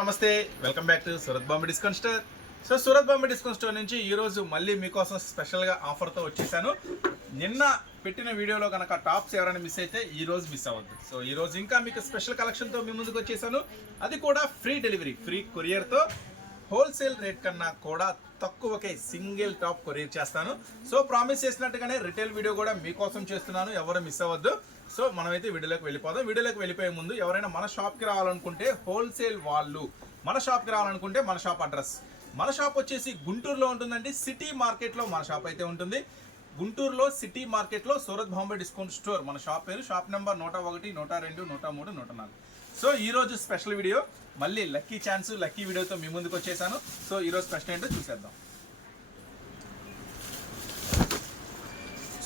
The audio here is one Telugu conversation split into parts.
నమస్తే welcome back to Surat Bombay discount store. So Surat Bombay discount store నుంచి ఈరోజు మళ్ళీ మీకోసం స్పెషల్గా ఆఫర్తో వచ్చేసాను. నిన్న పెట్టిన వీడియోలో కనుక టాప్స్ ఎవరైనా మిస్ అయితే ఈ రోజు మిస్ అవ్వద్దు. సో ఈ రోజు ఇంకా మీకు స్పెషల్ కలెక్షన్తో మీ ముందుకు వచ్చేసాను. అది కూడా ఫ్రీ డెలివరీ ఫ్రీ కొరియర్తో హోల్సేల్ రేట్ కన్నా కూడా తక్కువకే సింగిల్ టాప్ కొరియర్ చేస్తాను. సో ప్రామిస్ చేసినట్టుగానే రిటైల్ వీడియో కూడా మీకోసం చేస్తున్నాను. ఎవరు మిస్ అవ్వద్దు. సో మనమైతే వీడియోలోకి వెళ్ళిపోదాం. వీడియోలోకి వెళ్ళిపోయే ముందు ఎవరైనా మన షాప్కి రావాలనుకుంటే హోల్సేల్ వాళ్ళు మన షాప్కి రావాలనుకుంటే మన షాప్ అడ్రస్. మన షాప్ వచ్చేసి గుంటూరులో ఉంటుందండి. సిటీ మార్కెట్లో మన షాప్ అయితే ఉంటుంది. గుంటూరులో సిటీ మార్కెట్లో సూరత్ బాంబే డిస్కౌంట్ స్టోర్ మన షాప్ పేరు. షాప్ నెంబర్ నూట ఒకటి నూట రెండు నూట మూడు నూట నాలుగు. సో ఈ రోజు స్పెషల్ వీడియో. మళ్ళీ లక్కీ ఛాన్స్ లక్కీ వీడియోతో మీ ముందుకు వచ్చేసాను. సో ఈ రోజు స్పెషల్ ఏంటో చూసేద్దాం.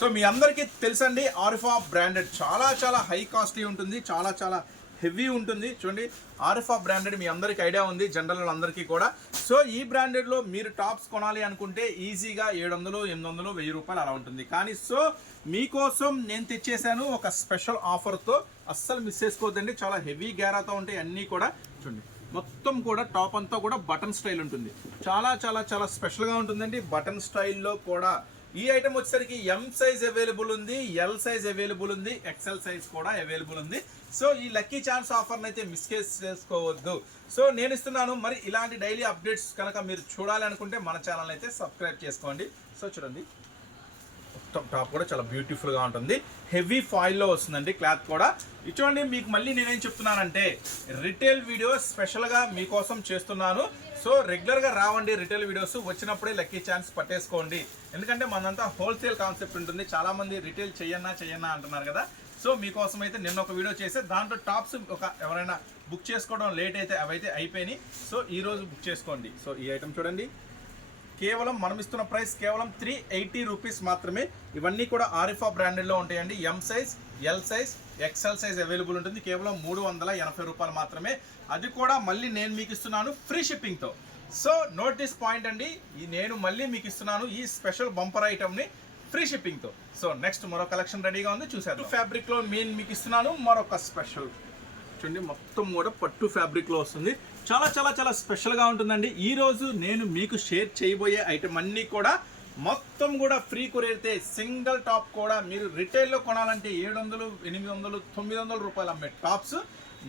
సో మీ అందరికీ తెలుసండి ఆరిఫా బ్రాండెడ్ చాలా చాలా హై కాస్ట్లీ ఉంటుంది చాలా చాలా హెవీ ఉంటుంది. చూడండి ఆరిఫా బ్రాండెడ్ మీ అందరికీ ఐడియా ఉంది జనరల్ అందరికీ కూడా. సో ఈ బ్రాండెడ్లో మీరు టాప్స్ కొనాలి అనుకుంటే ఈజీగా ఏడు వందలు ఎనిమిది వందలు వెయ్యి రూపాయలు అలా ఉంటుంది. కానీ సో మీకోసం నేను తెచ్చేసాను ఒక స్పెషల్ ఆఫర్తో అస్సలు మిస్ చేసుకోవద్దండి చాలా హెవీ గ్యారాతో ఉంటాయి అన్నీ కూడా. చూడండి మొత్తం కూడా టాప్ అంతా కూడా బటన్ స్టైల్ ఉంటుంది. చాలా చాలా చాలా స్పెషల్గా ఉంటుందండి బటన్ స్టైల్లో కూడా. ఈ ఐటమ్ వచ్చేసరికి ఎం సైజ్ అవైలబుల్ ఉంది ఎల్ సైజ్ అవైలబుల్ ఉంది ఎక్సెల్ సైజ్ కూడా అవైలబుల్ ఉంది. సో ఈ లక్కీ ఛాన్స్ ఆఫర్ని అయితే మిస్ చేసుకోవద్దు. సో నేను ఇస్తున్నాను. మరి ఇలాంటి డైలీ అప్డేట్స్ కనుక మీరు చూడాలనుకుంటే మన ఛానల్ అయితే సబ్స్క్రైబ్ చేసుకోండి. సో చూడండి. టాప్ కూడా చాలా బ్యూటిఫుల్గా ఉంటుంది. హెవీ ఫాయిల్లో వస్తుందండి క్లాత్ కూడా. చూడండి మీకు మళ్ళీ నేనేం చెప్తున్నానంటే రిటైల్ వీడియో స్పెషల్గా మీకోసం చేస్తున్నాను. సో రెగ్యులర్గా రావండి రిటైల్ వీడియోస్ వచ్చినప్పుడే లక్కీ ఛాన్స్ పట్టేసుకోండి. ఎందుకంటే మనంతా హోల్సేల్ కాన్సెప్ట్ ఉంటుంది. చాలామంది రిటైల్ చెయ్యన్నా చెయ్యన్నా అంటున్నారు కదా. సో మీకోసం అయితే నిన్న ఒక వీడియో చేస్తే దాంట్లో టాప్స్ ఒక ఎవరైనా బుక్ చేసుకోవడం లేట్ అయితే అవైతే అయిపోయినాయి. సో ఈ రోజు బుక్ చేసుకోండి. సో ఈ ఐటమ్ చూడండి. కేవలం మనం ఇస్తున్న ప్రైస్ కేవలం త్రీ ఎయిటీ రూపీస్ మాత్రమే. ఇవన్నీ కూడా ఆరిఫా బ్రాండెడ్లో ఉంటాయండి. M size L size XL size available ఉంటుంది. కేవలం మూడు వందల ఎనభై రూపాయలు మాత్రమే. అది కూడా మళ్ళీ నేను మీకు ఇస్తున్నాను ఫ్రీ షిప్పింగ్తో. సో నోటీస్ పాయింట్ అండి. ఈ నేను మళ్ళీ మీకు ఇస్తున్నాను ఈ స్పెషల్ బంపర్ ఐటమ్ని ఫ్రీ షిప్పింగ్తో. సో నెక్స్ట్ మరో కలెక్షన్ రెడీగా ఉంది. చూసారు ఫ్యాబ్రిక్లో నేను మీకు ఇస్తున్నాను మరొక స్పెషల్. చూడండి మొత్తం కూడా పట్టు ఫ్యాబ్రిక్లో వస్తుంది. చాలా చాలా చాలా స్పెషల్గా ఉంటుందండి. ఈరోజు నేను మీకు షేర్ చేయబోయే ఐటమ్ అన్నీ కూడా మొత్తం కూడా ఫ్రీ కొరియర్తే సింగిల్ టాప్ కూడా. మీరు రిటైల్లో కొనాలంటే ఏడు వందలు ఎనిమిది వందలు తొమ్మిది వందల రూపాయలు అమ్మే టాప్స్.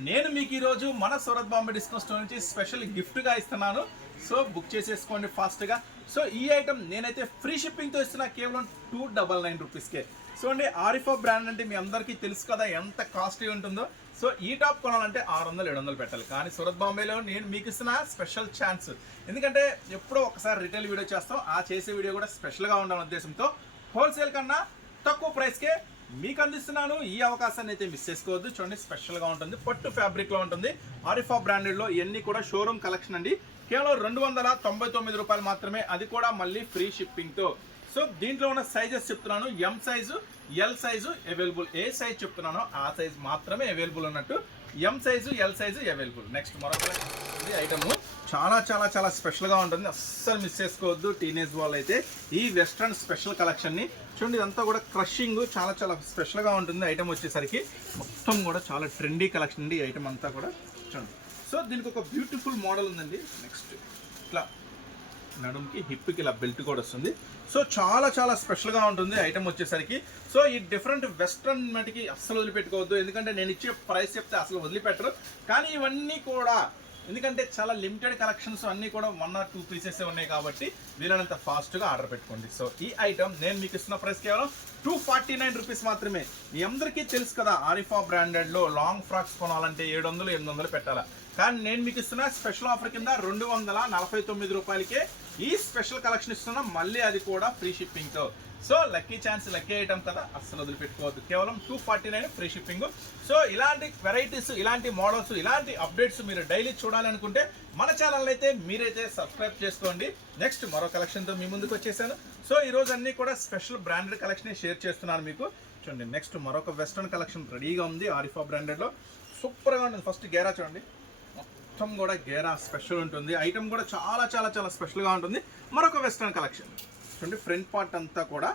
నేను మీకు ఈరోజు మన సూరత్ బాంబే డిస్కౌంట్ స్టోర్ నుంచి స్పెషల్ గిఫ్ట్గా ఇస్తున్నాను. సో బుక్ చేసేసుకోండి ఫాస్ట్గా. సో ఈ ఐటమ్ నేనైతే ఫ్రీ షిప్పింగ్తో ఇస్తున్నా కేవలం టూ డబల్ నైన్ రూపీస్కే. సో అండి ఆరిఫా బ్రాండ్ అంటే మీ అందరికీ తెలుసు కదా ఎంత కాస్ట్లీ ఉంటుందో. సో ఈ టాప్ కొనాలంటే ఆరు వందలు ఏడు వందలు పెట్టాలి. కానీ సూరత్ బాంబేలో నేను మీకు ఇస్తున్న స్పెషల్ ఛాన్స్. ఎందుకంటే ఎప్పుడో ఒకసారి రిటైల్ వీడియో చేస్తాం. ఆ చేసే వీడియో కూడా స్పెషల్గా ఉండాలనే ఉద్దేశంతో హోల్సేల్ కన్నా తక్కువ ప్రైస్కే మీకు అందిస్తున్నాను. ఈ అవకాశాన్ని అయితే మిస్ చేసుకోవద్దు. చూడండి స్పెషల్గా ఉంటుంది. పట్టు ఫ్యాబ్రిక్లో ఉంటుంది. ఆరిఫా బ్రాండెడ్లో ఇవన్నీ కూడా షోరూమ్ కలెక్షన్ అండి. కేవలం రెండు వందల తొంభై తొమ్మిది రూపాయలు మాత్రమే. అది కూడా మళ్ళీ ఫ్రీ షిప్పింగ్తో. సో దీంట్లో ఉన్న సైజెస్ చెప్తున్నాను. M size L size available ఏ సైజ్ చెప్తున్నానో. ఆ సైజ్ మాత్రమే అవైలబుల్ ఉన్నట్టు. M size L size available next మరొక ఇది ఐటమ్ చాలా చాలా చాలా స్పెషల్గా ఉంటుంది. అస్సలు మిస్ చేసుకోవద్దు టీనేజ్ వాళ్ళు అయితే ఈ వెస్ట్రన్ స్పెషల్ కలెక్షన్ని చూడండి ఇదంతా కూడా క్రషింగ్ చాలా చాలా స్పెషల్గా ఉంటుంది ఐటమ్ వచ్చేసరికి. మొత్తం కూడా చాలా ట్రెండీ కలెక్షన్ అండి ఈ ఐటమ్ అంతా కూడా. చూడండి. సో దీనికి ఒక బ్యూటిఫుల్ మోడల్ ఉందండి. నెక్స్ట్ ఇట్లా. నడుముకి హిప్కి ఇలా బెల్ట్ కూడా వస్తుంది. సో చాలా చాలా స్పెషల్గా ఉంటుంది ఐటమ్ వచ్చేసరికి. సో ఈ డిఫరెంట్ వెస్ట్రన్ మటుకి అస్సలు వదిలిపెట్టుకోవద్దు. ఎందుకంటే నేను ఇచ్చే ప్రైస్ చెప్తే అసలు వదిలిపెట్టరు. కానీ ఇవన్నీ కూడా ఎందుకంటే చాలా లిమిటెడ్ కలెక్షన్స్ అన్నీ కూడా వన్ ఆర్ టూ పీసెస్ ఉన్నాయి కాబట్టి వీలైనంత ఫాస్ట్గా ఆర్డర్ పెట్టుకోండి. సో ఈ ఐటమ్ నేను మీకు ఇస్తున్న ప్రైస్ కేవలం టూ ఫార్టీ నైన్ రూపీస్ మాత్రమే. మీ అందరికీ తెలుసు కదా ఆరిఫా బ్రాండెడ్లో లాంగ్ ఫ్రాక్స్ కొనాలంటే ఏడు వందలు ఎనిమిది వందలు పెట్టాలా. కానీ నేను మీకు ఇస్తున్న స్పెషల్ ఆఫర్ కింద రెండు వందల నలభై తొమ్మిది రూపాయలకే ఈ స్పెషల్ కలెక్షన్ ఇస్తున్నా. మళ్ళీ అది కూడా free షిప్పింగ్తో so lucky chance lucky item కదా. అస్సలు వదిలిపెట్టుకోవద్దు. కేవలం two forty nine free shipping. So ఇలాంటి వెరైటీస్ ఇలాంటి మోడల్స్ ఇలాంటి అప్డేట్స్ మీరు డైలీ చూడాలనుకుంటే మన ఛానల్ అయితే మీరైతే సబ్స్క్రైబ్ చేసుకోండి. నెక్స్ట్ మరో కలెక్షన్తో మీ ముందుకు వచ్చేసాను. సో ఈ రోజు అన్ని కూడా స్పెషల్ బ్రాండెడ్ కలెక్షన్ షేర్ చేస్తున్నాను మీకు. చూడండి నెక్స్ట్ మరొక వెస్ట్రన్ కలెక్షన్ రెడీగా ఉంది. ఆరిఫా బ్రాండెడ్లో సూపర్గా ఉంటుంది. ఫస్ట్ గేరా చూడండి. మొత్తం కూడా గేరా స్పెషల్ ఉంటుంది. ఐటమ్ కూడా చాలా చాలా చాలా స్పెషల్గా ఉంటుంది. మరొక వెస్ట్రన్ కలెక్షన్. చూడండి ఫ్రంట్ పార్ట్ అంతా కూడా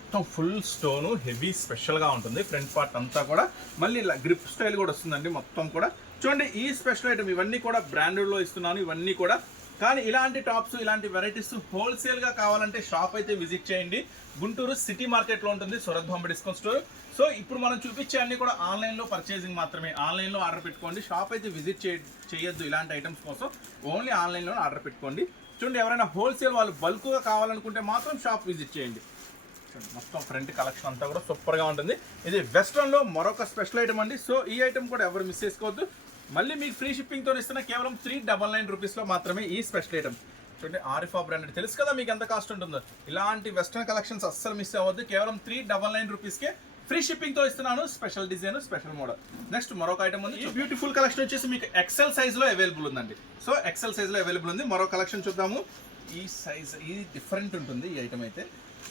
మొత్తం ఫుల్ స్టోను హెవీ స్పెషల్గా ఉంటుంది. ఫ్రంట్ పార్ట్ అంతా కూడా మళ్ళీ ఇలా గ్రిప్ స్టైల్ కూడా వస్తుందండి మొత్తం కూడా. చూడండి ఈ స్పెషల్ ఐటమ్ ఇవన్నీ కూడా బ్రాండెడ్లో ఇస్తున్నాను. ఇవన్నీ కూడా కానీ ఇలాంటి టాప్స్ ఇలాంటి వెరైటీస్ హోల్సేల్గా కావాలంటే షాప్ అయితే విజిట్ చేయండి. గుంటూరు సిటీ మార్కెట్లో ఉంటుంది సురద్భంబ డిస్కౌంట్ స్టోర్. సో ఇప్పుడు మనం చూపించే అన్ని కూడా ఆన్లైన్లో పర్చేసింగ్ మాత్రమే. ఆన్లైన్లో ఆర్డర్ పెట్టుకోండి. షాప్ అయితే విజిట్ చేయొద్దు ఇలాంటి ఐటమ్స్ కోసం. ఓన్లీ ఆన్లైన్లో ఆర్డర్ పెట్టుకోండి. చూడండి ఎవరైనా హోల్సేల్ వాళ్ళు బల్క్గా కావాలనుకుంటే మాత్రం షాప్ విజిట్ చేయండి. చూడండి, మొత్తం ఫ్రంట్ కలెక్షన్ అంతా కూడా సూపర్గా ఉంటుంది. ఇది వెస్ట్రన్లో మరొక స్పెషల్ ఐటమ్ అండి. సో ఈ ఐటమ్ కూడా ఎవరు మిస్ చేసుకోవద్దు. మళ్ళీ మీకు ఫ్రీ షిప్పింగ్తో ఇస్తున్న కేవలం త్రీ డబల్ నైన్ రూపీస్లో మాత్రమే ఈ స్పెషల్ ఐటమ్ చూడండి ఆరిఫా బ్రాండెడ్ తెలుసు కదా మీకు ఎంత కాస్ట్ ఉంటుందో. ఇలాంటి వెస్ట్రన్ కలెక్షన్స్ అస్సలు మిస్ అవ్వద్దు. కేవలం త్రీ డబల్ నైన్ రూపీస్ కే ఫ్రీ షిప్పింగ్తో ఇస్తున్నాను. Special design special model next మరొక ఐటమ్ ఉంది. బ్యూటిఫుల్ కలెక్షన్ వచ్చేసి మీకు ఎక్సెల్ సైజ్లో అవైలబుల్ ఉందండి. సో ఎక్సెల్ సైజ్లో అవైలబుల్ ఉంది. మరో కలెక్షన్ చూద్దాము. ఈ సైజ్ ఇది డిఫరెంట్ ఉంటుంది ఈ ఐటమ్ అయితే.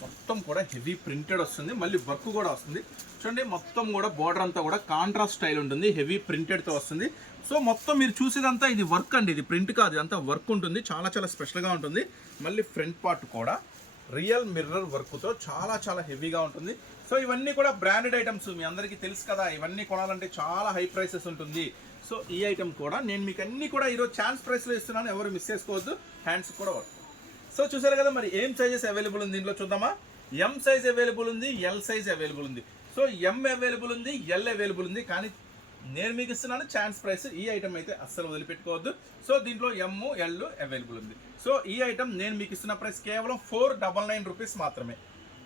మొత్తం కూడా హెవీ ప్రింటెడ్ వస్తుంది. మళ్ళీ వర్క్ కూడా వస్తుంది. చూడండి మొత్తం కూడా బోర్డర్ అంతా కూడా కాంట్రాస్ట్ స్టైల్ ఉంటుంది. హెవీ ప్రింటెడ్తో వస్తుంది. సో మొత్తం మీరు చూసేదంతా ఇది వర్క్ అండి. ఇది ప్రింట్ కాదు. ఇదంతా వర్క్ ఉంటుంది. చాలా చాలా స్పెషల్గా ఉంటుంది. మళ్ళీ ఫ్రంట్ పార్ట్ కూడా రియల్ మిర్రర్ వర్క్తో చాలా చాలా హెవీగా ఉంటుంది. సో ఇవన్నీ కూడా బ్రాండెడ్ ఐటమ్స్ మీ అందరికీ తెలుసు కదా ఇవన్నీ కొనాలంటే చాలా హై ప్రైసెస్ ఉంటుంది. సో ఈ ఐటమ్ కూడా నేను మీకు అన్నీ కూడా ఈరోజు ఛాన్స్ ప్రైస్లో ఇస్తున్నాను. ఎవరు మిస్ చేసుకోవద్దు. హ్యాండ్స్ కూడా వర్క్ సో చూసారు కదా మరి ఏం సైజెస్ అవైలబుల్ ఉంది? దీంట్లో చూద్దామా? ఎం సైజ్ అవైలబుల్ ఉంది ఎల్ సైజ్ అవైలబుల్ ఉంది. సో ఎం అవైలబుల్ ఉంది ఎల్ అవైలబుల్ ఉంది. కానీ నేను మీకు ఇస్తున్నాను ఛాన్స్ ప్రైస్ ఈ ఐటమ్ అయితే అస్సలు వదిలిపెట్టుకోవద్దు. సో దీంట్లో ఎమ్ ఎల్ అవైలబుల్ ఉంది. సో ఈ ఐటమ్ నేను మీకు ఇస్తున్న ప్రైస్ కేవలం ఫోర్ డబల్ నైన్ రూపీస్ మాత్రమే.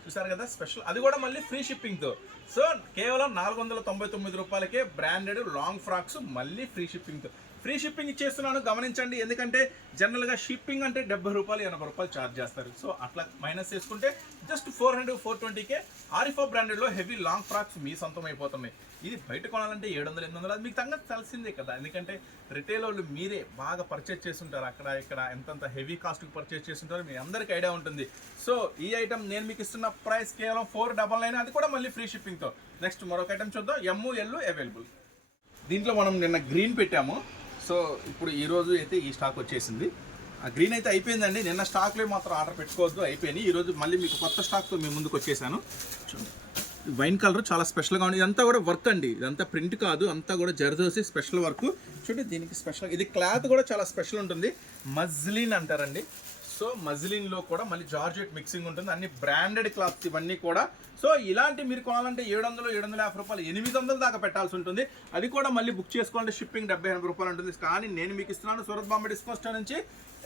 చూసారు కదా స్పెషల్ అది కూడా మళ్ళీ ఫ్రీ షిప్పింగ్తో సో కేవలం నాలుగు వందల తొంభై తొమ్మిది రూపాయలకే బ్రాండెడ్ లాంగ్ ఫ్రాక్స్ మళ్ళీ ఫ్రీ షిప్పింగ్తో ఫ్రీ షిప్పింగ్ ఇచ్చేస్తున్నాను గమనించండి. ఎందుకంటే జనరల్గా షిప్పింగ్ అంటే డెబ్బై రూపాయలు ఎనభై రూపాయలు ఛార్జ్ చేస్తారు. సో అట్లా మైనస్ చేసుకుంటే జస్ట్ ఫోర్ హండ్రెడ్ ఫోర్ ట్వంటీకే ఆరిఫా బ్రాండెడ్లో హెవీ లాంగ్ ఫ్రాక్స్ మీ సొంతం అయిపోతున్నాయి. ఇది బయట కొనాలంటే ఏడు వందలు ఎనిమిది వందలు అది మీకు సంగతి తెలిసిందే కదా. ఎందుకంటే రిటైల్ వాళ్ళు మీరే బాగా పర్చేస్ చేస్తుంటారు. అక్కడ ఇక్కడ ఎంతంత హెవీ కాస్ట్కి పర్చేస్ చేస్తుంటారు మీ అందరికీ ఐడియా ఉంటుంది. సో ఈ ఐటమ్ నేను మీకు ఇస్తున్న ప్రైస్ కేవలం ఫోర్ డబల్ నైన్ అది కూడా మళ్ళీ ఫ్రీ షిప్పింగ్తో. నెక్స్ట్ మరొక ఐటమ్ చూద్దాం. ఎమ్ము ఎల్లు అవైలబుల్ దీంట్లో మనం నిన్న గ్రీన్ పెట్టాము. సో ఇప్పుడు ఈరోజు అయితే ఈ స్టాక్ వచ్చేసింది. ఆ గ్రీన్ అయితే అయిపోయిందండి. నిన్న స్టాక్లో మాత్రం ఆర్డర్ పెట్టుకోవద్దు అయిపోయినాయి. ఈరోజు మళ్ళీ మీకు కొత్త స్టాక్తో మీ ముందుకు వచ్చేసాను. చూడండి. వైన్ కలర్ చాలా స్పెషల్గా ఉంది. ఇదంతా కూడా వర్క్ అండి. ఇదంతా ప్రింట్ కాదు. అంతా కూడా జరదోసి స్పెషల్ వర్క్ చూడండి దీనికి స్పెషల్ ఇది క్లాత్ కూడా చాలా స్పెషల్ ఉంటుంది. మజ్లిన్ అంటారండి. సో మజ్లిన్లో కూడా మళ్ళీ జార్జెట్ మిక్సింగ్ ఉంటుంది. అన్ని బ్రాండెడ్ క్లాత్స్ ఇవన్నీ కూడా. సో ఇలాంటి మీరు కొనాలంటే ఏడు వందలు ఏడు వందల యాభై రూపాయలు ఎనిమిది వందల దాకా పెట్టాల్సి ఉంటుంది. అది కూడా మళ్ళీ బుక్ చేసుకోవాలంటే షిప్పింగ్ డెబ్బై ఎనభై రూపాయలు ఉంటుంది. కానీ నేను మీకు ఇస్తున్నాను సూరత్ బాంబే డిస్కౌంట్ స్టోర్ నుంచి.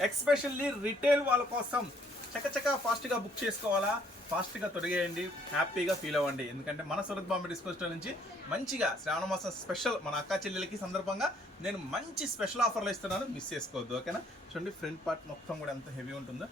ఎక్స్పెషల్లీ రిటైల్ వాళ్ళ కోసం చకచక ఫాస్ట్గా బుక్ చేసుకోవాలా? ఫాస్ట్గా తొడిగేయండి హ్యాపీగా ఫీల్ అవ్వండి. ఎందుకంటే మన సూరత్ బాంబే డిస్కౌంట్ స్టోర్ నుంచి మంచిగా శ్రావణ మాసం స్పెషల్ మన అక్క చెల్లెలకి సందర్భంగా నేను మంచి స్పెషల్ ఆఫర్లు ఇస్తున్నాను. మిస్ చేసుకోవద్దు ఓకేనా? చూడండి ఫ్రంట్ పార్ట్ మొత్తం కూడా ఎంత హెవీ ఉంటుందో.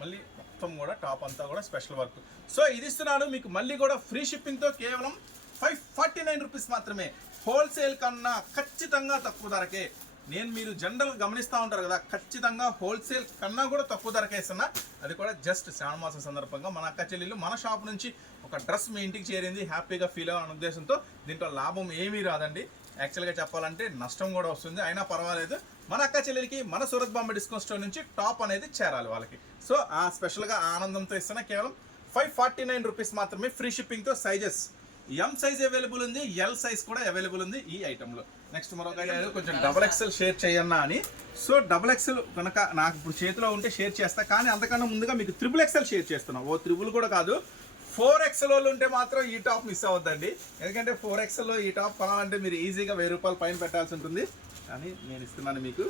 మళ్ళీ మొత్తం కూడా టాప్ అంతా కూడా స్పెషల్ వర్క్. సో ఇది ఇస్తున్నాను. మీకు మళ్ళీ కూడా ఫ్రీ షిప్పింగ్తో కేవలం ఫైవ్ ఫార్టీ నైన్ రూపీస్ మాత్రమే హోల్సేల్ కన్నా ఖచ్చితంగా తక్కువ ధరకే నేను మీరు జనరల్ గమనిస్తూ ఉంటారు కదా ఖచ్చితంగా హోల్సేల్ కన్నా కూడా తక్కువ ధరకే ఇస్తున్నా అది కూడా జస్ట్ శ్రావణ మాసం సందర్భంగా మన అక్క చెల్లెళ్ళు మన షాప్ నుంచి ఒక డ్రెస్ మీ ఇంటికి చేరింది హ్యాపీగా ఫీల్ అవ్వాలనే ఉద్దేశంతో దీంట్లో లాభం ఏమీ రాదండి. యాక్చువల్గా చెప్పాలంటే నష్టం కూడా వస్తుంది అయినా పర్వాలేదు. మన అక్క చెల్లెలకి మన సూరత్ బాంబే డిస్కౌంట్ స్టోర్ నుంచి టాప్ అనేది చేరాలి వాళ్ళకి. సో ఆ స్పెషల్గా ఆనందంతో ఇస్తున్న కేవలం ఫైవ్ ఫార్టీ నైన్ రూపీస్ మాత్రమే ఫ్రీ షిప్పింగ్తో సైజెస్ ఎం సైజ్ అవైలబుల్ ఉంది ఎల్ సైజ్ కూడా అవైలబుల్ ఉంది ఈ ఐటెంలో నెక్స్ట్ మరొక కొంచెం డబల్ ఎక్సెల్ షేర్ చేయన్నా అని. సో డబల్ ఎక్సెల్ కనుక నాకు ఇప్పుడు చేతిలో ఉంటే షేర్ చేస్తా కానీ అంతకన్నా ముందుగా మీకు త్రిబుల్ ఎక్సెల్ షేర్ చేస్తున్నాం. ఓ త్రిబుల్ కూడా కాదు ఫోర్ ఎక్స్ఎల్ వాళ్ళు ఉంటే మాత్రం ఈ టాప్ మిస్ అవ్వద్దండి. ఎందుకంటే ఫోర్ ఎక్స్ఎల్లో ఈ టాప్ కొనాలంటే మీరు ఈజీగా వెయ్యి రూపాయలు పైన పెట్టాల్సి ఉంటుంది. కానీ నేను ఇస్తున్నాను మీకు.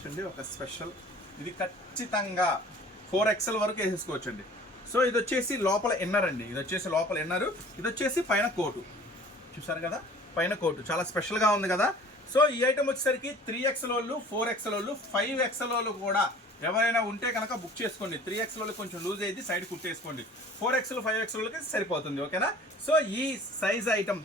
చూడండి ఒక స్పెషల్ ఇది ఖచ్చితంగా ఫోర్ ఎక్స్ఎల్ వరకు వేసేసుకోవచ్చండి. సో ఇది వచ్చేసి లోపల ఎన్నర్ అండి. ఇది వచ్చేసి లోపల ఎన్నరు ఇది వచ్చేసి పైన కోటు చూసారు కదా? పైన కోటు. చాలా స్పెషల్గా ఉంది కదా. సో ఈ ఐటమ్ వచ్చేసరికి త్రీ ఎక్స్ఎల్ వాళ్ళు ఫోర్ ఎక్స్ఎల్ వాళ్ళు ఫైవ్ ఎక్స్ఎల్ వాళ్ళు కూడా ఎవరైనా ఉంటే కనుక బుక్ చేసుకోండి. త్రీ ఎక్స్ఎల్ కొంచెం లూజ్ అయ్యింది సైడ్ కుట్టేసుకోండి. ఫోర్ ఎక్స్ఎల్ ఫైవ్ ఎక్స్ఎల్ వాళ్ళకి సరిపోతుంది ఓకేనా సో ఈ సైజ్ ఐటమ్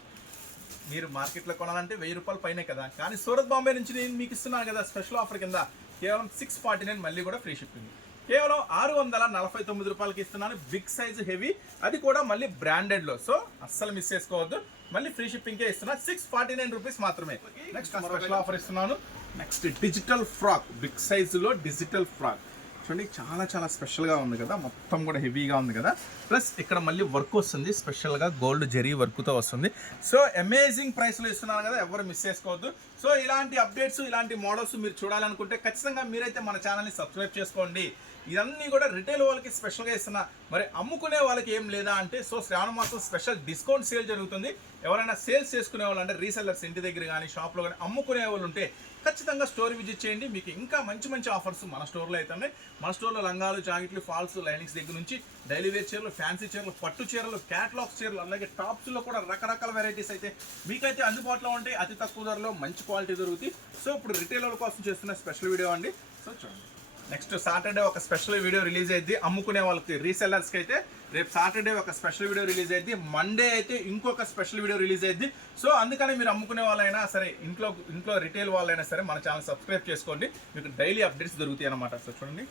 మీరు మార్కెట్లో కొనాలంటే వెయ్యి రూపాయల పైనే కదా. కానీ సూరత్ బాంబే నుంచి నేను మీకు ఇస్తున్నాను కదా స్పెషల్ ఆఫర్ కింద. కేవలం సిక్స్ ఫార్టీ నైన్ మళ్ళీ కూడా ఫ్రీ షిప్పింగ్ కేవలం ఆరు వందల నలభై తొమ్మిది రూపాయలకి ఇస్తున్నాను. Big size heavy. అది కూడా మళ్ళీ బ్రాండెడ్లో సో అస్సలు మిస్ చేసుకోవద్దు. మళ్ళీ ఫ్రీ షిప్పింగ్కే ఇస్తున్నా. సిక్స్ ఫార్టీ నైన్ రూపీస్ మాత్రమే నెక్స్ట్ స్పెషల్ ఆఫర్ ఇస్తున్నాను. నెక్స్ట్ డిజిటల్ ఫ్రాక్ బిగ్ సైజులో డిజిటల్ ఫ్రాక్ చూడండి చాలా చాలా స్పెషల్గా ఉంది కదా. మొత్తం కూడా హెవీగా ఉంది కదా. ప్లస్ ఇక్కడ మళ్ళీ వర్క్ వస్తుంది. స్పెషల్గా గోల్డ్ జరీ వర్క్తో వస్తుంది. సో అమేజింగ్ ప్రైస్లో ఇస్తున్నాను కదా. ఎవరు మిస్ చేసుకోవద్దు. సో ఇలాంటి అప్డేట్స్ ఇలాంటి మోడల్స్ మీరు చూడాలనుకుంటే ఖచ్చితంగా మీరైతే మన ఛానల్ని సబ్స్క్రైబ్ చేసుకోండి. ఇవన్నీ కూడా రిటైల్ వాళ్ళకి స్పెషల్గా ఇస్తున్నా. మరి అమ్ముకునే వాళ్ళకి ఏం లేదా అంటే సో శ్రావణ మాసం స్పెషల్ డిస్కౌంట్ సేల్ జరుగుతుంది. ఎవరైనా సేల్స్ చేసుకునే వాళ్ళు అంటే రీసెల్లర్స్ ఇంటి దగ్గర కానీ షాప్లో కానీ అమ్ముకునే వాళ్ళు ఉంటే ఖచ్చితంగా స్టోర్ విజిట్ చేయండి. మీకు ఇంకా మంచి మంచి ఆఫర్స్ మన స్టోర్లో అయితే ఉన్నాయి. మన స్టోర్లో లంగాలు జాకెట్లు ఫాల్స్ లైనింగ్స్ దగ్గర నుంచి డైలీ వేర్ చీరలు ఫ్యాన్సీ చీరలు పట్టు చీరలు క్యాట్లాగ్ చీరలు అలాగే టాప్స్లో కూడా రకరకాల వెరైటీస్ అయితే మీకైతే అందుబాటులో ఉంటాయి. అతి తక్కువ ధరలో మంచి క్వాలిటీ దొరుకుతాయి. సో ఇప్పుడు రిటైల్ కోసం చేస్తున్న స్పెషల్ వీడియో అండి. సో చూడండి. నెక్స్ట్ సాటర్డే ఒక స్పెషల్ వీడియో రిలీజ్ అయింది అమ్ముకునే వాళ్ళకి రీసెల్లర్స్కి అయితే రేపు సాటర్డే ఒక స్పెషల్ వీడియో రిలీజ్ అయింది మండే అయితే ఇంకొక స్పెషల్ వీడియో రిలీజ్ అయింది సో అందుకని మీరు అమ్ముకునే వాళ్ళైనా సరే ఇంట్లో ఇంట్లో రిటైల్ వాళ్ళైనా సరే మన ఛానల్ సబ్స్క్రైబ్ చేసుకోండి. మీకు డైలీ అప్డేట్స్ దొరుకుతాయి అనమాట సో చూడండి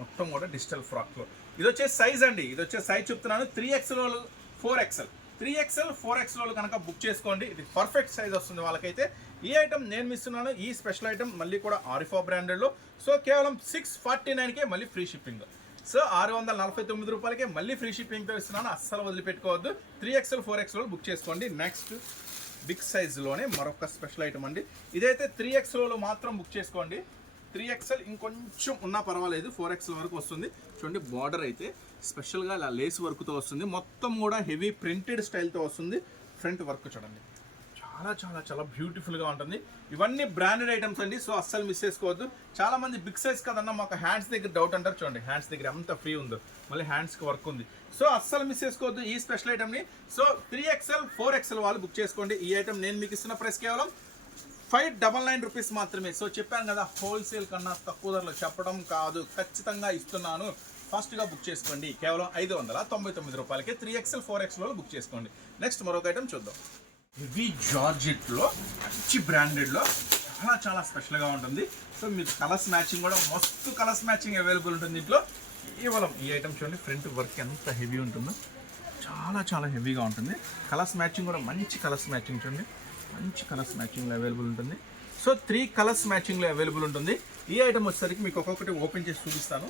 మొత్తం కూడా డిజిటల్ ఫ్రాక్లో. ఇది వచ్చే సైజ్ అండి. ఇది వచ్చే సైజ్ చెప్తున్నాను. Three XL four XL three XL four XL కనుక బుక్ చేసుకోండి. ఇది పర్ఫెక్ట్ సైజ్ వస్తుంది వాళ్ళకైతే. ఈ ఐటమ్ నేను ఇస్తున్నాను ఈ స్పెషల్ ఐటమ్ మళ్ళీ కూడా ఆరిఫా బ్రాండెడ్లో సో కేవలం సిక్స్ ఫార్టీ నైన్కే మళ్ళీ ఫ్రీ షిప్పింగ్ సో ఆరు వందల నలభై తొమ్మిది రూపాయలకే మళ్ళీ ఫ్రీ షిప్పింగ్తో ఇస్తున్నాను. అస్సలు వదిలిపెట్టుకోవద్దు. Three XL four XL book చేసుకోండి. నెక్స్ట్ బిగ్ సైజులోనే మరొక స్పెషల్ ఐటమ్ అండి. ఇదైతే త్రీ ఎక్స్ఎల్లో మాత్రం బుక్ చేసుకోండి. త్రీ ఎక్స్ఎల్ ఇంకొంచెం ఉన్నా పర్వాలేదు. ఫోర్ ఎక్స్ఎల్ వరకు వస్తుంది. చూడండి బార్డర్ అయితే స్పెషల్గా ఇలా లేస్ వర్క్తో వస్తుంది. మొత్తం కూడా హెవీ ప్రింటెడ్ స్టైల్తో వస్తుంది. ఫ్రంట్ వర్క్ చూడండి. చాలా చాలా చాలా బ్యూటిఫుల్గా ఉంటుంది. ఇవన్నీ బ్రాండెడ్ ఐటమ్స్ అండి సో అస్సలు మిస్ చేసుకోవద్దు. చాలా మంది బిగ్ సైజ్ కదన్నా మాకు హ్యాండ్స్ దగ్గర డౌట్ అంటారు చూడండి. హ్యాండ్స్ దగ్గర ఎంత ఫ్రీ ఉందో. మళ్ళీ హ్యాండ్స్కి వర్క్ ఉంది. సో అస్సలు మిస్ చేసుకోవద్దు ఈ special ఐటమ్ని so three XL four XL వాళ్ళు బుక్ చేసుకోండి. ఈ ఐటమ్ నేను మీకు ఇస్తున్న ప్రైస్ కేవలం ఫైవ్ డబల్ నైన్ రూపీస్ మాత్రమే. సో చెప్పాను కదా హోల్సేల్ కన్నా తక్కువ ధరలో చెప్పడం కాదు. ఖచ్చితంగా ఇస్తున్నాను. ఫాస్ట్గా బుక్ చేసుకోండి. కేవలం ఐదు వందల తొంభై తొమ్మిది రూపాయలకి three XL four XL book చేసుకోండి. నెక్స్ట్ మరొక ఐటమ్ చూద్దాం. హెవీ జార్జెట్లో మంచి బ్రాండెడ్లో చాలా చాలా స్పెషల్గా ఉంటుంది. సో మీకు కలర్స్ మ్యాచింగ్ కూడా మస్తు కలర్స్ మ్యాచింగ్ అవైలబుల్ ఉంటుంది ఇంట్లో కేవలం ఈ ఐటమ్ చూడండి ఫ్రంట్ వర్క్ ఎంత హెవీ ఉంటుందో. చాలా చాలా హెవీగా ఉంటుంది. కలర్స్ మ్యాచింగ్ కూడా మంచి కలర్స్ మ్యాచింగ్ చూడండి. మంచి కలర్స్ మ్యాచింగ్లో అవైలబుల్ ఉంటుంది. సో త్రీ కలర్స్ మ్యాచింగ్లో అవైలబుల్ ఉంటుంది. ఈ ఐటమ్ వచ్చేసరికి మీకు ఒక్కొక్కటి ఓపెన్ చేసి చూపిస్తాను.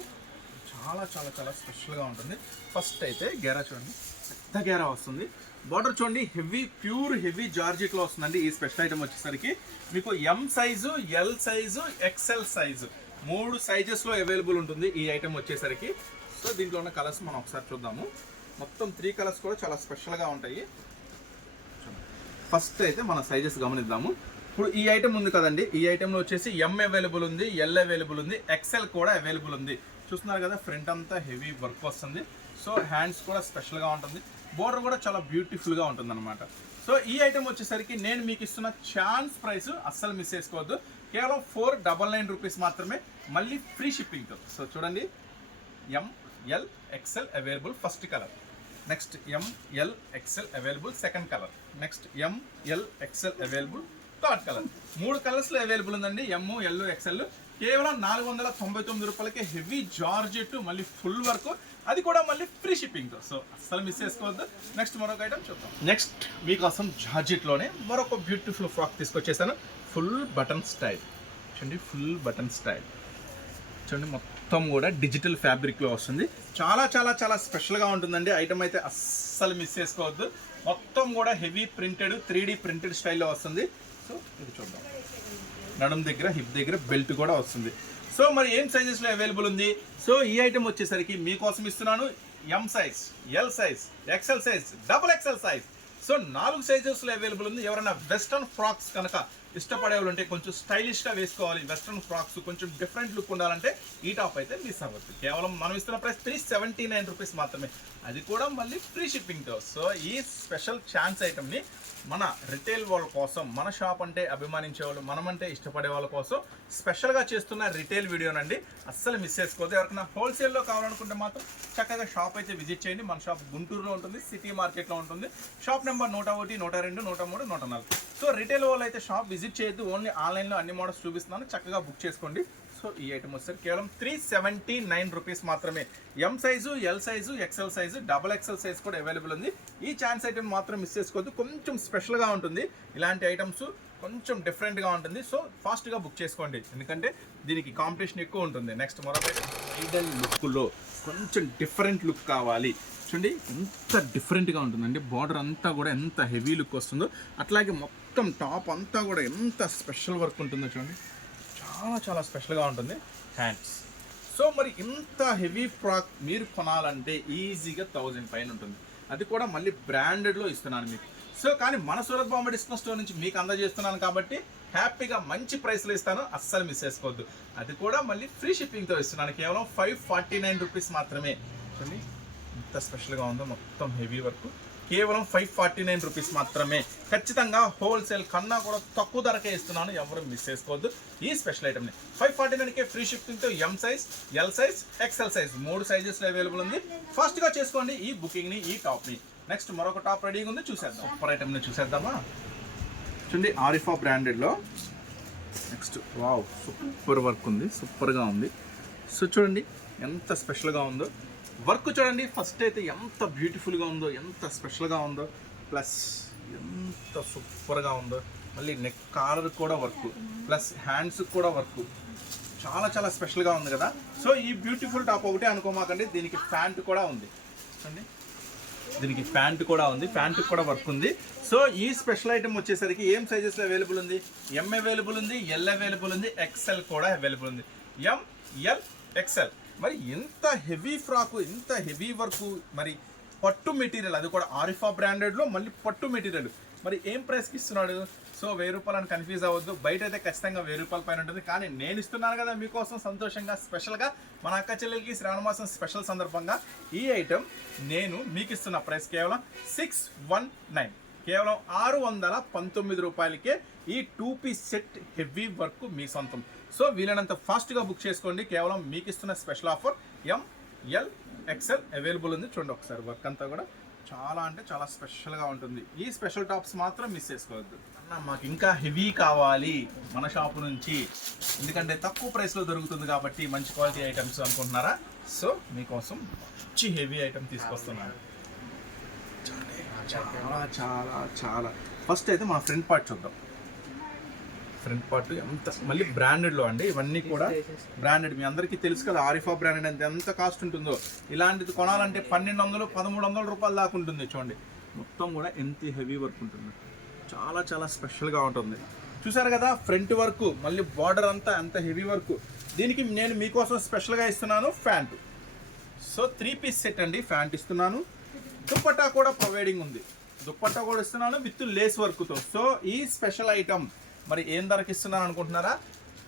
చాలా చాలా చాలా స్పెషల్గా ఉంటుంది. ఫస్ట్ అయితే గేరా చూడండి. పెద్ద గేరా వస్తుంది. బార్డర్ చూడండి హెవీ ప్యూర్ హెవీ జార్జెట్లో వస్తుందండి ఈ స్పెషల్ ఐటమ్ వచ్చేసరికి. మీకు M size L size XL size మూడు సైజెస్లో అవైలబుల్ ఉంటుంది ఈ ఐటమ్ వచ్చేసరికి. సో దీంట్లో ఉన్న కలర్స్ మనం ఒకసారి చూద్దాము. మొత్తం త్రీ కలర్స్ కూడా చాలా స్పెషల్గా ఉంటాయి. ఫస్ట్ అయితే మన సైజెస్ గమనిద్దాము. ఇప్పుడు ఈ ఐటమ్ ఉంది కదండి. ఈ ఐటెంలో వచ్చేసి ఎం అవైలబుల్ ఉంది ఎల్ అవైలబుల్ ఉంది ఎక్సెల్ కూడా అవైలబుల్ ఉంది. చూస్తున్నారు కదా ఫ్రంట్ అంతా హెవీ వర్క్ వస్తుంది. సో హ్యాండ్స్ కూడా స్పెషల్గా ఉంటుంది. బోర్డర్ కూడా చాలా బ్యూటిఫుల్గా ఉంటుంది అనమాట సో ఈ ఐటమ్ వచ్చేసరికి నేను మీకు ఇస్తున్న ఛాన్స్ ప్రైస్ అస్సలు మిస్ చేసుకోవద్దు. కేవలం ఫోర్ డబల్ నైన్ రూపీస్ మాత్రమే మళ్ళీ ఫ్రీ షిప్పింగ్తో సో చూడండి. M L XL available first colour. Next ML XL available second colour. Next ML XL available third colour. మూడు కలర్స్లో అవైలబుల్ ఉందండి. M L XL. కేవలం నాలుగు వందల తొంభై తొమ్మిది రూపాయలకి హెవీ జార్జెట్ మళ్ళీ ఫుల్ వర్క్. అది కూడా మళ్ళీ ఫ్రీ షిప్పింగ్తో సో అస్సలు మిస్ చేసుకోవద్దు. నెక్స్ట్ మరొక ఐటమ్ చూద్దాం. నెక్స్ట్ మీకోసం జార్జెట్లోనే మరొక బ్యూటిఫుల్ ఫ్రాక్ తీసుకొచ్చేసాను. ఫుల్ బటన్ స్టైల్ చూడండి ఫుల్ బటన్ స్టైల్ చూడండి మొత్తం కూడా డిజిటల్ ఫ్యాబ్రిక్లో వస్తుంది. చాలా చాలా చాలా స్పెషల్గా ఉంటుందండి. ఐటమ్ అయితే అస్సలు మిస్ చేసుకోవద్దు. మొత్తం కూడా హెవీ ప్రింటెడ్ త్రీ ప్రింటెడ్ స్టైల్లో వస్తుంది. సో ఇది చూద్దాం. నడుం దగ్గర హిప్ దగ్గర బెల్ట్ కూడా వస్తుంది. సో మరి ఏం సైజెస్లో అవైలబుల్ ఉంది? సో ఈ ఐటమ్ వచ్చేసరికి మీకోసం ఇస్తున్నాను M size L size XL size double XL size so నాలుగు సైజెస్లో అవైలబుల్ ఉంది. ఎవరైనా వెస్ట్రన్ ఫ్రాక్స్ కనుక ఇష్టపడే వాళ్ళు ఉంటే కొంచెం స్టైలిష్గా వేసుకోవాలి. వెస్ట్రన్ ఫ్రాక్స్ కొంచెం డిఫరెంట్ లుక్ ఉండాలంటే ఈ టాప్ అయితే మిస్ అవ్వద్దు. కేవలం మనం ఇస్తున్న price three seventy nine rupees మాత్రమే. అది కూడా మళ్ళీ ఫ్రీ షిప్పింగ్తో సో ఈ స్పెషల్ ఛాన్స్ ఐటమ్ని మన రిటైల్ వాళ్ళ కోసం మన షాప్ అంటే అభిమానించే వాళ్ళు మనమంటే ఇష్టపడే వాళ్ళ కోసం స్పెషల్గా చేస్తున్న రిటైల్ వీడియోనండి. అస్సలు మిస్ చేసుకోవద్దు. ఎవరికైనా హోల్సేల్లో కావాలనుకుంటే మాత్రం చక్కగా షాప్ అయితే విజిట్ చేయండి. మన షాప్ గుంటూరులో ఉంటుంది సిటీ మార్కెట్లో ఉంటుంది. షాప్ నెంబర్ నూట ఒకటి నూట రెండు నూట మూడు నూట నాలుగు. సో రిటైల్ వాళ్ళు అయితే షాప్ విజిట్ చేయొద్దు ఓన్లీ ఆన్లైన్లో అన్ని మోడల్స్ చూపిస్తున్నాను. చక్కగా బుక్ చేసుకోండి. సో ఈ ఐటమ్ వచ్చేసరికి కేవలం త్రీ సెవెంటీ నైన్ రూపీస్ మాత్రమే. M size L size XL size double XL size కూడా అవైలబుల్ ఉంది. ఈ ఛాన్స్ ఐటమ్ మాత్రం మిస్ చేసుకోవద్దు. కొంచెం స్పెషల్గా ఉంటుంది. ఇలాంటి ఐటమ్స్ కొంచెం డిఫరెంట్గా ఉంటుంది. సో ఫాస్ట్గా బుక్ చేసుకోండి. ఎందుకంటే దీనికి కాంపిటీషన్ ఎక్కువ ఉంటుంది. నెక్స్ట్ మరొక ఐడల్ లుక్లో కొంచెం డిఫరెంట్ లుక్ కావాలి. చూడండి ఎంత డిఫరెంట్గా ఉంటుందండి. బార్డర్ అంతా కూడా ఎంత హెవీ లుక్ వస్తుందో అట్లాగే మొత్తం టాప్ అంతా కూడా ఎంత స్పెషల్ వర్క్ ఉంటుందో చూడండి. చాలా చాలా స్పెషల్గా ఉంటుంది. హ్యాండ్స్ సో మరి ఇంత హెవీ ఫ్రాక్ మీరు కొనాలంటే ఈజీగా థౌజండ్ పైన ఉంటుంది. అది కూడా మళ్ళీ బ్రాండెడ్లో ఇస్తున్నాను మీకు. సో కానీ మన సూరత్ బాంబే డిస్కౌంట్ స్టోర్ నుంచి మీకు అందజేస్తున్నాను కాబట్టి హ్యాపీగా మంచి ప్రైస్లో ఇస్తాను. అస్సలు మిస్ చేసుకోవద్దు. అది కూడా మళ్ళీ ఫ్రీ షిప్పింగ్తో ఇస్తున్నాను. కేవలం ఫైవ్ ఫార్టీ నైన్ రూపీస్ మాత్రమే. చూడండి ఎంత స్పెషల్గా ఉందో మొత్తం హెవీ వర్క్ కేవలం ఫైవ్ ఫార్టీ నైన్ రూపీస్ మాత్రమే. ఖచ్చితంగా హోల్సేల్ కన్నా కూడా తక్కువ ధరకే ఇస్తున్నాను. ఎవరు మిస్ చేసుకోవద్దు. ఈ స్పెషల్ ఐటమ్ని ఫైవ్ ఫార్టీ నైన్కే free షిఫ్టింగ్తో M size L size XL size మూడు సైజెస్లో అవైలబుల్ ఉంది. ఫాస్ట్గా చేసుకోండి. ఈ బుకింగ్ని ఈ టాప్ని నెక్స్ట్ మరొక టాప్ రెడీగా ఉంది. చూసేద్దాం. సూపర్ ఐటమ్ని చూసేద్దామా? చూడండి ఆరిఫా బ్రాండెడ్లో నెక్స్ట్ వావ్ సూపర్ వర్క్ ఉంది. సూపర్గా ఉంది. సో చూడండి ఎంత స్పెషల్గా ఉందో. వర్క్ చూడండి ఫస్ట్ అయితే ఎంత బ్యూటిఫుల్గా ఉందో ఎంత స్పెషల్గా ఉందో ప్లస్ ఎంత సూపర్గా ఉందో. మళ్ళీ నెక్ కాలర్ కూడా వర్క్ ప్లస్ హ్యాండ్స్ కూడా వర్క్ చాలా చాలా స్పెషల్గా ఉంది కదా. సో ఈ బ్యూటిఫుల్ టాప్ ఒకటి అనుకోమాకండి దీనికి ప్యాంట్ కూడా ఉంది. చూడండి. దీనికి ప్యాంట్ కూడా ఉంది ప్యాంట్ కూడా వర్క్ ఉంది. సో ఈ స్పెషల్ ఐటమ్ వచ్చేసరికి ఏం సైజెస్లో అవైలబుల్ ఉంది? ఎం అవైలబుల్ ఉంది ఎల్ అవైలబుల్ ఉంది ఎక్సెల్ కూడా అవైలబుల్ ఉంది. ఎం ఎల్ ఎక్సెల్ మరి ఎంత హెవీ ఫ్రాకు ఎంత హెవీ వర్క్ మరి పట్టు మెటీరియల్ అది కూడా ఆరిఫా బ్రాండెడ్లో మళ్ళీ పట్టు మెటీరియల్ మరి ఏం ప్రైస్కి ఇస్తున్నాడు? సో వెయ్యి రూపాయలు అని కన్ఫ్యూజ్ అవ్వద్దు. బయట అయితే ఖచ్చితంగా వెయ్యి రూపాయల పైన ఉంటుంది. కానీ నేను ఇస్తున్నాను కదా మీకోసం సంతోషంగా స్పెషల్గా మన అక్క చెల్లెలకి శ్రావణమాసం స్పెషల్ సందర్భంగా ఈ ఐటెం నేను మీకు ఇస్తున్న ప్రైస్ కేవలం సిక్స్ వన్ నైన్ కేవలం ఆరు వందల పంతొమ్మిది రూపాయలకే ఈ two piece set heavy work మీ సొంతం. సో వీలైనంత ఫాస్ట్గా బుక్ చేసుకోండి. కేవలం మీకు ఇస్తున్న special offer M L XL available ఉంది. చూడండి ఒకసారి వర్క్ అంతా కూడా చాలా అంటే చాలా స్పెషల్గా ఉంటుంది. ఈ స్పెషల్ టాప్స్ మాత్రం మిస్ చేసుకోవద్దు. అన్న మాకు ఇంకా హెవీ కావాలి మన షాప్ నుంచి. ఎందుకంటే తక్కువ ప్రైస్లో దొరుకుతుంది కాబట్టి మంచి క్వాలిటీ ఐటమ్స్ అనుకుంటున్నారా? సో మీకోసం మంచి హెవీ ఐటమ్ తీసుకొస్తున్నాను. చాలా చాలా చాలా ఫస్ట్ అయితే మన ఫ్రంట్ పార్ట్ చూద్దాం. ఫ్రంట్ పార్ట్ ఎంత మళ్ళీ బ్రాండెడ్లో అండి. ఇవన్నీ కూడా బ్రాండెడ్. మీ అందరికీ తెలుసు కదా ఆరిఫా బ్రాండెడ్ అంటే ఎంత కాస్ట్ ఉంటుందో. ఇలాంటిది కొనాలంటే పన్నెండు వందలు పదమూడు వందల రూపాయలు దాకా ఉంటుంది చూడండి. మొత్తం కూడా ఎంత హెవీ వర్క్ ఉంటుంది. చాలా చాలా స్పెషల్గా ఉంటుంది. చూసారు కదా ఫ్రంట్ వర్క్ మళ్ళీ బార్డర్ అంతా ఎంత హెవీ వర్క్. దీనికి నేను మీకోసం స్పెషల్గా ఇస్తున్నాను pant. So three piece set అండి ఫ్యాంట్ ఇస్తున్నాను. దుప్పట్టా కూడా ప్రొవైడింగ్ ఉంది. దుప్పట్టా కూడా ఇస్తున్నాను విత్ లేస్ వర్క్తో. సో ఈ స్పెషల్ ఐటమ్ మరి ఏం ధరకు ఇస్తున్నాను అనుకుంటున్నారా?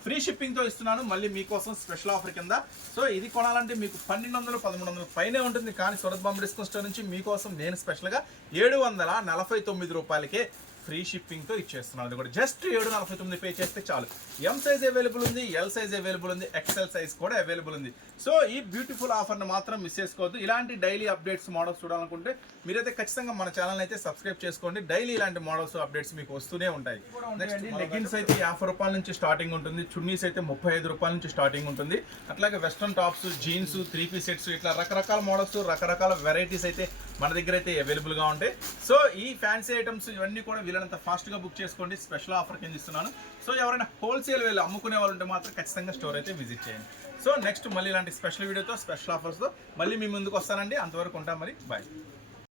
ఫ్రీ షిప్పింగ్తో ఇస్తున్నాను మళ్ళీ మీకోసం స్పెషల్ ఆఫర్ కింద. సో ఇది కొనాలంటే మీకు పన్నెండు వందలు పదమూడు వందలు పైనే ఉంటుంది కానీ సూరత్ బాంబు డిస్కౌంట్ స్టోర్ నుంచి మీకోసం నేను స్పెషల్గా ఏడు వందల నలభై తొమ్మిది రూపాయలకే ఫ్రీ షిప్పింగ్తో ఇచ్చేస్తున్నాను అది కూడా జస్ట్ ఏడు నలభై తొమ్మిది పే చేస్తే చాలు. ఎం సైజ్ అవైలబుల్ ఉంది ఎల్ సైజ్ అవైలబుల్ ఉంది ఎక్సెల్ సైజ్ కూడా అవైలబుల్ ఉంది. సో ఈ బ్యూటిఫుల్ ఆఫర్ని మాత్రం మిస్ చేసుకోవద్దు. ఇలాంటి డైలీ అప్డేట్స్ మోడల్స్ చూడాలనుకుంటే మీరైతే ఖచ్చితంగా మన ఛానల్ అయితే సబ్స్క్రైబ్ చేసుకోండి. డైలీ ఇలాంటి మోడల్స్ అప్డేట్స్ మీకు వస్తూనే ఉంటాయి. నెక్స్ట్ లెగిన్స్ అయితే యాభై రూపాయల నుంచి స్టార్టింగ్ ఉంటుంది. చున్నీస్ అయితే ముప్పై ఐదు రూపాయల నుంచి స్టార్టింగ్ ఉంటుంది. అట్లాగే western tops jeans three piece sets ఇట్లా రకరకాల మోడల్స్ రకరకాల వెరైటీస్ అయితే మన దగ్గర అయితే అవైలబుల్గా ఉంటాయి సో ఈ ఫ్యాన్సీ ఐటమ్స్ ఇవన్నీ కూడా వీలైనంత ఫాస్ట్గా బుక్ చేసుకోండి. స్పెషల్ ఆఫర్ కింద ఇస్తున్నాను. సో ఎవరైనా హోల్సేల్ వెళ్ళి అమ్ముకునే వాళ్ళు ఉంటే మాత్రం ఖచ్చితంగా స్టోర్ అయితే విజిట్ చేయండి. సో నెక్స్ట్ మళ్ళీ ఇలాంటి స్పెషల్ వీడియోతో స్పెషల్ ఆఫర్స్తో మళ్ళీ మీ ముందుకు వస్తానండి. అంతవరకు ఉంటాం మరి. బాయ్